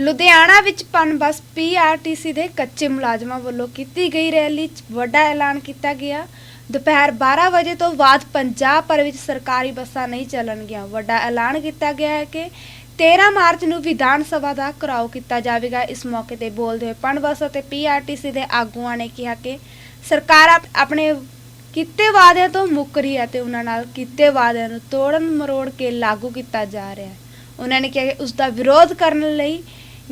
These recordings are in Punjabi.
ਲੁਧਿਆਣਾ ਵਿੱਚ ਪਨਬਸ ਪੀਆਰਟੀਸੀ ਦੇ ਕੱਚੇ ਮੁਲਾਜ਼ਮਾਂ ਵੱਲੋਂ ਕੀਤੀ ਗਈ ਰੈਲੀ 'ਚ ਵੱਡਾ ਐਲਾਨ ਕੀਤਾ ਗਿਆ। ਦੁਪਹਿਰ 12 ਵਜੇ ਤੋਂ ਬਾਅਦ ਪੰਜਾਬ ਭਰ ਵਿੱਚ ਸਰਕਾਰੀ ਬੱਸਾਂ ਨਹੀਂ ਚੱਲਣਗੀਆਂ ਵੱਡਾ ਐਲਾਨ ਕੀਤਾ ਗਿਆ ਹੈ ਕਿ 13 ਮਾਰਚ ਨੂੰ ਵਿਧਾਨ ਸਭਾ ਦਾ ਘਰਾਓ ਕੀਤਾ ਜਾਵੇਗਾ। ਇਸ ਮੌਕੇ ਤੇ ਬੋਲਦੇ ਹੋਏ ਪਨਬਸ ਅਤੇ ਪੀਆਰਟੀਸੀ ਦੇ ਆਗੂਆਂ ਨੇ ਕਿਹਾ ਕਿ ਸਰਕਾਰ ਆਪਣੇ ਕੀਤੇ ਵਾਅਦਿਆਂ ਤੋਂ ਮੁੱਕ ਰਹੀ ਹੈ ਤੇ ਉਹਨਾਂ ਨਾਲ ਕੀਤੇ ਵਾਅਦਿਆਂ ਨੂੰ ਤੋੜਨ ਮਰੋੜ ਕੇ ਲਾਗੂ ਕੀਤਾ ਜਾ ਰਿਹਾ ਹੈ। ਉਹਨਾਂ ਨੇ ਕਿਹਾ ਕਿ ਉਸ ਦਾ ਵਿਰੋਧ ਕਰਨ ਲਈ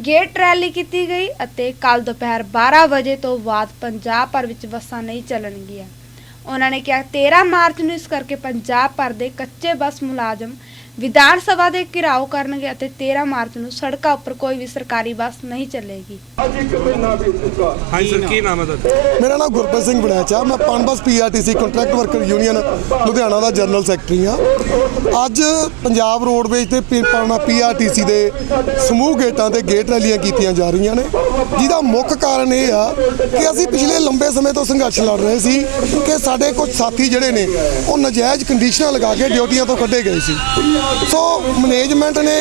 ਗੇਟ ਰੈਲੀ ਕੀਤੀ ਗਈ ਅਤੇ ਕੱਲ ਦੁਪਹਿਰ 12 ਵਜੇ ਤੋਂ ਬਾਅਦ ਪੰਜਾਬ ਭਰ ਵਿੱਚ ਬੱਸਾਂ ਨਹੀਂ ਚੱਲਣਗੀਆਂ। ਉਹਨਾਂ ਨੇ ਕਿਹਾ 13 ਮਾਰਚ ਨੂੰ ਇਸ ਕਰਕੇ ਪੰਜਾਬ ਭਰ ਦੇ ਕੱਚੇ ਬੱਸ ਮੁਲਾਜ਼ਮ ਵਿਧਾਨ ਸਭਾ ਦੇ ਘਿਰਾਓ ਕਰਨਗੇ ਅਤੇ 13 ਮਾਰਚ ਨੂੰ ਸੜਕਾਂ ਉੱਪਰ ਕੋਈ ਵੀ ਸਰਕਾਰੀ ਬੱਸ ਨਹੀਂ ਚੱਲੇਗੀ। ਹਾਂਜੀ ਸਰ ਕੀ ਨਾਮ ਹੈ ਤੁਹਾਡਾ? ਮੇਰਾ ਨਾਮ ਗੁਰਪ੍ਰੀਤ ਸਿੰਘ ਬੜੈਚਾ ਮੈਂ PUNBUS PRTC contract worker union Ludhiana ਦਾ ਜਨਰਲ ਸੈਕਟਰੀ ਹਾਂ ਅੱਜ ਪੰਜਾਬ ਰੋਡਵੇਜ ਤੇ ਪੀਪਾਣਾ ਪੀਆਰਟੀਸੀ ਦੇ ਸਮੂਹ ਗੇਟਾਂ ਤੇ ਗੇਟ ਰੈਲੀਆਂ ਕੀਤੀਆਂ ਜਾ ਰਹੀਆਂ ਨੇ। ਜਿਹਦਾ ਮੁੱਖ ਕਾਰਨ ਇਹ ਆ ਕਿ ਅਸੀਂ ਪਿਛਲੇ ਲੰਬੇ ਸਮੇਂ ਤੋਂ ਸੰਘਰਸ਼ ਲੜ ਰਹੇ ਸੀ ਕਿ ਸਾਡੇ ਕੁਝ ਸਾਥੀ ਜਿਹੜੇ ਨੇ ਉਹ ਨਜਾਇਜ਼ ਕੰਡੀਸ਼ਨਾਂ ਲਗਾ ਕੇ ਡਿਊਟੀਆਂ ਤੋਂ ਕੱਢੇ ਗਏ ਸੀ। ਸੋ ਮੈਨੇਜਮੈਂਟ ਨੇ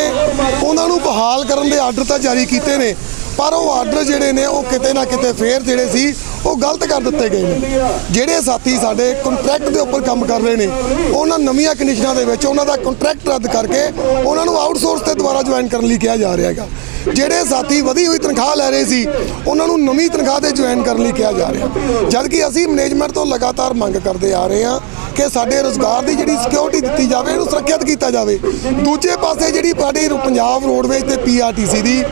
ਉਹਨਾਂ ਨੂੰ ਬਹਾਲ ਕਰਨ ਦੇ ਆਰਡਰ ਤਾਂ ਜਾਰੀ ਕੀਤੇ ਨੇ, ਪਰ ਉਹ ਆਰਡਰ ਜਿਹੜੇ ਨੇ ਉਹ ਕਿਤੇ ਨਾ ਕਿਤੇ ਫੇਰ ਜਿਹੜੇ ਸੀ, ਉਹ ਗਲਤ ਕਰ ਦਿੱਤੇ ਗਏ ਨੇ। ਜਿਹੜੇ ਸਾਥੀ ਸਾਡੇ ਕੰਟਰੈਕਟ ਦੇ ਉੱਪਰ ਕੰਮ ਕਰ ਰਹੇ ਨੇ, ਉਹਨਾਂ ਨਵੀਆਂ ਕੰਡੀਸ਼ਨਾਂ ਦੇ ਵਿੱਚ ਉਹਨਾਂ ਦਾ ਕੰਟਰੈਕਟ ਰੱਦ ਕਰਕੇ ਉਹਨਾਂ ਨੂੰ ਆਊਟਸੋਰਸ ਤੇ ਦੁਬਾਰਾ ਜੁਆਇਨ ਕਰਨ ਲਈ ਕਿਹਾ ਜਾ ਰਿਹਾ ਹੈਗਾ। ਜਿਹੜੇ ਸਾਥੀ ਵਧੀ ਹੋਈ ਤਨਖਾਹ ਲੈ ਰਹੇ ਸੀ, ਉਹਨਾਂ ਨੂੰ ਨਵੀਂ ਤਨਖਾਹ ਤੇ ਜੁਆਇਨ ਕਰਨ ਲਈ ਕਿਹਾ ਜਾ ਰਿਹਾ। ਜਦਕਿ ਅਸੀਂ ਮੈਨੇਜਮੈਂਟ ਤੋਂ ਲਗਾਤਾਰ ਮੰਗ ਕਰਦੇ ਆ ਰਹੇ ਹਾਂ ਕਿ ਸਾਡੇ ਰੋਜ਼ਗਾਰ ਦੀ ਜਿਹੜੀ ਸਿਕਿਉਰਿਟੀ ਦਿੱਤੀ ਜਾਵੇ, ਇਹਨੂੰ ਸੁਰੱਖਿਅਤ ਕੀਤਾ ਜਾਵੇ। ਦੂਜੇ ਪਾਸੇ ਜਿਹੜੀ ਸਾਡੀ ਰੋ- ਪੰਜਾਬ ਰੋਡਵੇਜ ਤੇ ਪੀਆਰਟੀਸੀ ਦੀ,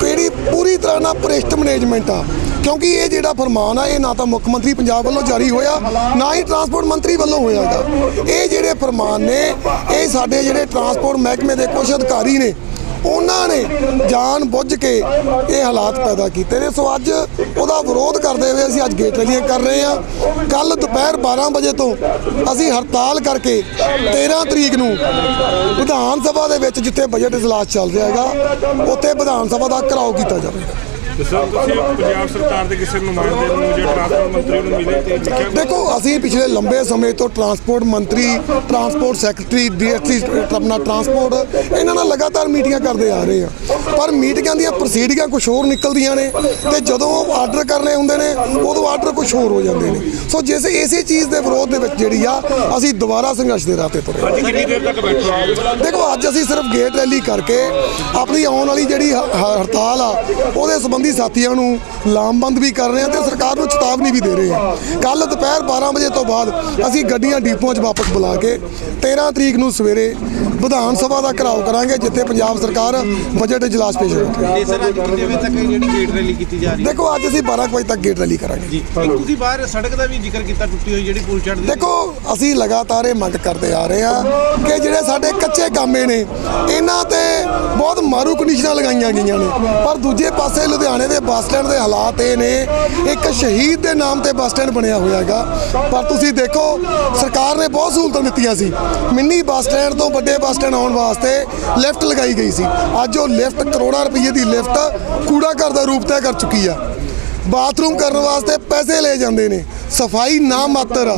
ਕਿਹੜੀ ਪੂਰੀ ਤਰ੍ਹਾਂ ਨਾਲ ਭ੍ਰਿਸ਼ਟ ਮੈਨੇਜਮੈਂਟ ਆ। ਕਿਉਂਕਿ ਇਹ ਜਿਹੜਾ ਫਰਮਾਨ ਆ, ਇਹ ਨਾ ਤਾਂ ਮੁੱਖ ਮੰਤਰੀ ਪੰਜਾਬ ਵੱਲੋਂ ਜਾਰੀ ਹੋਇਆ, ਨਾ ਹੀ ਟਰਾਂਸਪੋਰਟ ਮੰਤਰੀ ਵੱਲੋਂ ਹੋਇਆਗਾ ਇਹ ਜਿਹੜੇ ਫਰਮਾਨ ਨੇ, ਇਹ ਸਾਡੇ ਜਿਹੜੇ ਟਰਾਂਸਪੋਰਟ ਮਹਿਕਮੇ ਦੇ ਕੁਝ ਅਧਿਕਾਰੀ ਨੇ ਉਹਨਾਂ ਨੇ ਜਾਣ ਬੁੱਝ ਕੇ ਇਹ ਹਾਲਾਤ ਪੈਦਾ ਕੀਤੇ ਨੇ। ਸੋ ਅੱਜ ਉਹਦਾ ਵਿਰੋਧ ਕਰਦੇ ਹੋਏ ਅਸੀਂ ਅੱਜ ਗੇਟ ਰੈਲੀਆਂ ਕਰ ਰਹੇ ਹਾਂ। ਕੱਲ ਦੁਪਹਿਰ 12 ਵਜੇ ਤੋਂ ਅਸੀਂ ਹੜਤਾਲ ਕਰਕੇ 13 ਤਰੀਕ ਨੂੰ ਵਿਧਾਨ ਸਭਾ ਦੇ ਵਿੱਚ ਜਿੱਥੇ ਬਜਟ ਇਜਲਾਸ ਚੱਲ ਰਿਹਾ ਹੈਗਾ, ਉੱਥੇ ਵਿਧਾਨ ਸਭਾ ਦਾ ਘਰਾਓ ਕੀਤਾ ਜਾਵੇਗਾ। ਤੇ ਸਰ ਤੁਸੀਂ ਪੰਜਾਬ ਸਰਕਾਰ ਦੇ ਕਿਸੇ ਨੁਮਾਇੰਦੇ ਨੂੰ ਜਿਹੜਾ ਟਰਾਂਸਪੋਰਟ ਮੰਤਰੀ ਨੂੰ ਮਿਲੇ ਤੇ ਲਿਖਿਆ ਦੇਖੋ ਅਸੀਂ ਪਿਛਲੇ ਲੰਬੇ ਸਮੇਂ ਤੋਂ ਟਰਾਂਸਪੋਰਟ ਮੰਤਰੀ ਟਰਾਂਸਪੋਰਟ ਸੈਕਟਰੀ ਡੀਐਸਸੀ ਆਪਣਾ ਟਰਾਂਸਪੋਰਟ ਇਹਨਾਂ ਨਾਲ ਲਗਾਤਾਰ ਮੀਟਿੰਗਾਂ ਕਰਦੇ ਆ ਰਹੇ ਆ। ਪਰ ਮੀਟਿੰਗਾਂ ਦੀਆਂ ਪ੍ਰੋਸੀਡਿੰਗਾਂ ਕੁਝ ਹੋਰ ਨਿਕਲਦੀਆਂ ਨੇ ਤੇ ਜਦੋਂ ਆਰਡਰ ਕਰਨੇ ਹੁੰਦੇ ਨੇ ਉਦੋਂ ਆਰਡਰ ਕੁਝ ਹੋਰ ਹੋ ਜਾਂਦੇ ਨੇ। ਸੋ ਜਿਸ ਇਸੇ ਚੀਜ਼ ਦੇ ਵਿਰੋਧ ਦੇ ਵਿੱਚ ਜਿਹੜੀ ਆ ਅਸੀਂ ਦੁਬਾਰਾ ਸੰਘਰਸ਼ ਦੇ ਰਾਹ ਤੇ ਤੁਰੇ ਅੱਜ ਕਿੰਨੀ ਦੇਰ ਤੱਕ ਬੈਠੋਗੇ ਦੇਖੋ ਅੱਜ ਅਸੀਂ ਸਿਰਫ ਗੇਟ ਰੈਲੀ ਕਰਕੇ ਆਪਣੀ ਆਉਣ ਵਾਲੀ ਜਿਹੜੀ ਹੜਤਾਲ ਆ ਉਹਦੇ ਸੰਬੰਧੀ ਸਾਥੀਆਂ ਨੂੰ ਲਾਮਬੰਦ ਵੀ ਕਰ ਰਹੇ ਹਾਂ ਤੇ ਸਰਕਾਰ ਨੂੰ ਚੇਤਾਵਨੀ ਵੀ ਦੇ ਰਹੇ ਹਾਂ। ਕੱਲ ਦੁਪਹਿਰ 12 ਵਜੇ ਤੋਂ ਬਾਅਦ ਅਸੀਂ ਗੱਡੀਆਂ ਡੀਪੂਆਂ 'ਚ ਵਾਪਸ ਬੁਲਾ ਕੇ 13 ਤਰੀਕ ਨੂੰ ਸਵੇਰੇ ਵਿਧਾਨ ਸਭਾ ਦਾ ਘਰਾਓ ਕਰਾਂਗੇ ਜਿੱਥੇ ਪੰਜਾਬ ਸਰਕਾਰ ਬਜਟ ਇਜਲਾਸ ਪੇਸ਼ ਕਰੇਗੀ। ਸਰ ਅੱਜ ਕਿੰਨੇ ਵਜੇ ਤੱਕ ਜਿਹੜੀ ਗੇਟ ਰੈਲੀ ਕੀਤੀ ਜਾ ਰਹੀ ਹੈ? ਦੇਖੋ ਅੱਜ ਅਸੀਂ 12 ਕੁ ਵਜੇ ਤੱਕ ਗੇਟ ਰੈਲੀ ਕਰਾਂਗੇ। ਜੀ ਤੁਸੀਂ ਬਾਹਰ ਸੜਕ ਦਾ ਵੀ ਜ਼ਿਕਰ ਕੀਤਾ ਟੁੱਟੀ ਹੋਈ ਜਿਹੜੀ ਪੁਲ ਚੜ੍ਹਦੀ ਦੇਖੋ ਅਸੀਂ ਲਗਾਤਾਰ ਇਹ ਮੰਗ ਕਰਦੇ ਆ ਰਹੇ ਹਾਂ ਕਿ ਜਿਹੜੇ ਸਾਡੇ ਕੱਚੇ ਕਾਮੇ ਨੇ ਇਹਨਾਂ ਤੇ ਬਹੁਤ ਕੰਡੀਸ਼ਨਾਂ ਲਗਾਈਆਂ ਗਈਆਂ ਨੇ। ਪਰ ਦੂਜੇ ਪਾਸੇ ਲੁਧਿਆਣੇ ਦੇ ਬੱਸ ਸਟੈਂਡ ਦੇ ਹਾਲਾਤ ਇਹ ਨੇ, ਇੱਕ ਸ਼ਹੀਦ ਦੇ ਨਾਮ ਤੇ ਬੱਸ ਸਟੈਂਡ ਬਣਿਆ ਹੋਇਆ ਹੈਗਾ। ਪਰ ਤੁਸੀਂ ਦੇਖੋ, ਸਰਕਾਰ ਨੇ ਬਹੁਤ ਸਹੂਲਤਾਂ ਦਿੱਤੀਆਂ ਸੀ। ਮਿੰਨੀ ਬੱਸ ਸਟੈਂਡ ਤੋਂ ਵੱਡੇ ਬੱਸ ਸਟੈਂਡ ਆਉਣ ਵਾਸਤੇ ਲਿਫਟ ਲਗਾਈ ਗਈ ਸੀ। ਅੱਜ ਉਹ ਲਿਫਟ ਕਰੋੜਾਂ ਰੁਪਏ ਦੀ ਲਿਫਟ ਕੂੜਾ ਘਰ ਦਾ ਰੂਪ ਤੈਅ ਕਰ ਚੁੱਕੀ ਆ। ਬਾਥਰੂਮ ਕਰਨ ਵਾਸਤੇ ਪੈਸੇ ਲਏ ਜਾਂਦੇ ਨੇ। ਸਫ਼ਾਈ ਨਾ ਮਾਤਰ। ਆ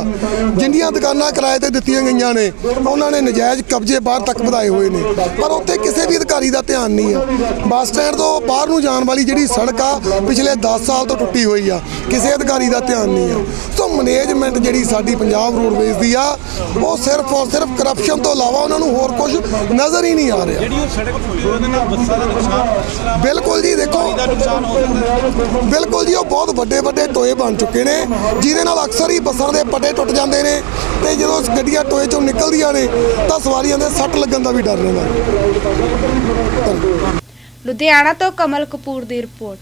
ਜਿੰਨੀਆਂ ਦੁਕਾਨਾਂ ਕਿਰਾਏ ਤੇ ਦਿੱਤੀਆਂ ਗਈਆਂ ਨੇ ਉਹਨਾਂ ਨੇ ਨਜਾਇਜ਼ ਕਬਜ਼ੇ ਬਾਹਰ ਤੱਕ ਵਧਾਏ ਹੋਏ ਨੇ। ਪਰ ਉੱਥੇ ਕਿਸੇ ਵੀ ਅਧਿਕਾਰੀ ਦਾ ਧਿਆਨ ਨਹੀਂ ਆ ਬੱਸ ਸਟੈਂਡ ਤੋਂ ਬਾਹਰ ਨੂੰ ਜਾਣ ਵਾਲੀ ਜਿਹੜੀ ਸੜਕ ਆ ਪਿਛਲੇ 10 ਸਾਲ ਤੋਂ ਟੁੱਟੀ ਹੋਈ ਆ। ਕਿਸੇ ਅਧਿਕਾਰੀ ਦਾ ਧਿਆਨ ਨਹੀਂ ਆ ਸੋ ਮੈਨੇਜਮੈਂਟ ਜਿਹੜੀ ਸਾਡੀ ਪੰਜਾਬ ਰੋਡਵੇਜ਼ ਦੀ ਆ ਉਹ ਸਿਰਫ ਔਰ ਸਿਰਫ ਕਰਪਸ਼ਨ ਤੋਂ ਇਲਾਵਾ ਉਹਨਾਂ ਨੂੰ ਹੋਰ ਕੁਝ ਨਜ਼ਰ ਹੀ ਨਹੀਂ ਆ ਰਿਹਾ। ਜਿਹੜੀ ਉਹ ਸੜਕ ਟੁੱਟੀ ਉਹਦੇ ਨਾਲ ਬੱਸਾਂ ਦਾ ਨੁਕਸਾਨ ਬਿਲਕੁਲ ਜੀ ਦੇਖੋ। ਬਿਲਕੁਲ ਜੀ ਉਹ ਬਹੁਤ ਵੱਡੇ ਵੱਡੇ ਟੋਏ ਬਣ ਚੁੱਕੇ ਨੇ ਜਿਹਦੇ ਨਾਲ ਅਕਸਰ ਹੀ ਬੱਸਾਂ ਦੇ ਪੱਟੇ ਟੁੱਟ ਜਾਂਦੇ ਨੇ ਤੇ ਜਦੋਂ ਗੱਡੀਆਂ ਟੋਏ ਚੋਂ ਨਿਕਲਦੀਆਂ ਨੇ ਤਾਂ ਸਵਾਰੀਆਂ ਦੇ ਸੱਟ ਲੱਗਣ ਦਾ ਵੀ ਡਰ ਰਹਿੰਦਾ। ਲੁਧਿਆਣਾ ਤੋਂ ਕਮਲ ਕਪੂਰ ਦੀ ਰਿਪੋਰਟ।